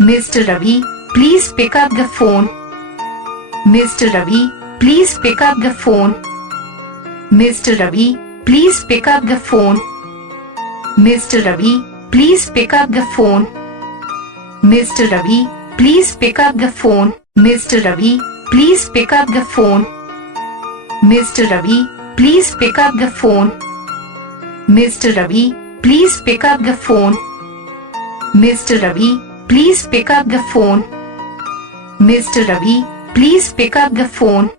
Mr. Ravi, please pick up the phone. Mr. Ravi, please pick up the phone. Mr. Ravi, please pick up the phone. Mr. Ravi, please pick up the phone. Mr. Ravi, please pick up the phone. Mr. Ravi, please pick up the phone. Mr. Ravi, please pick up the phone. Mr. Ravi, please pick up the phone. Mr. Ravi, please pick up the phone. Mr. Ravi, please pick up the phone.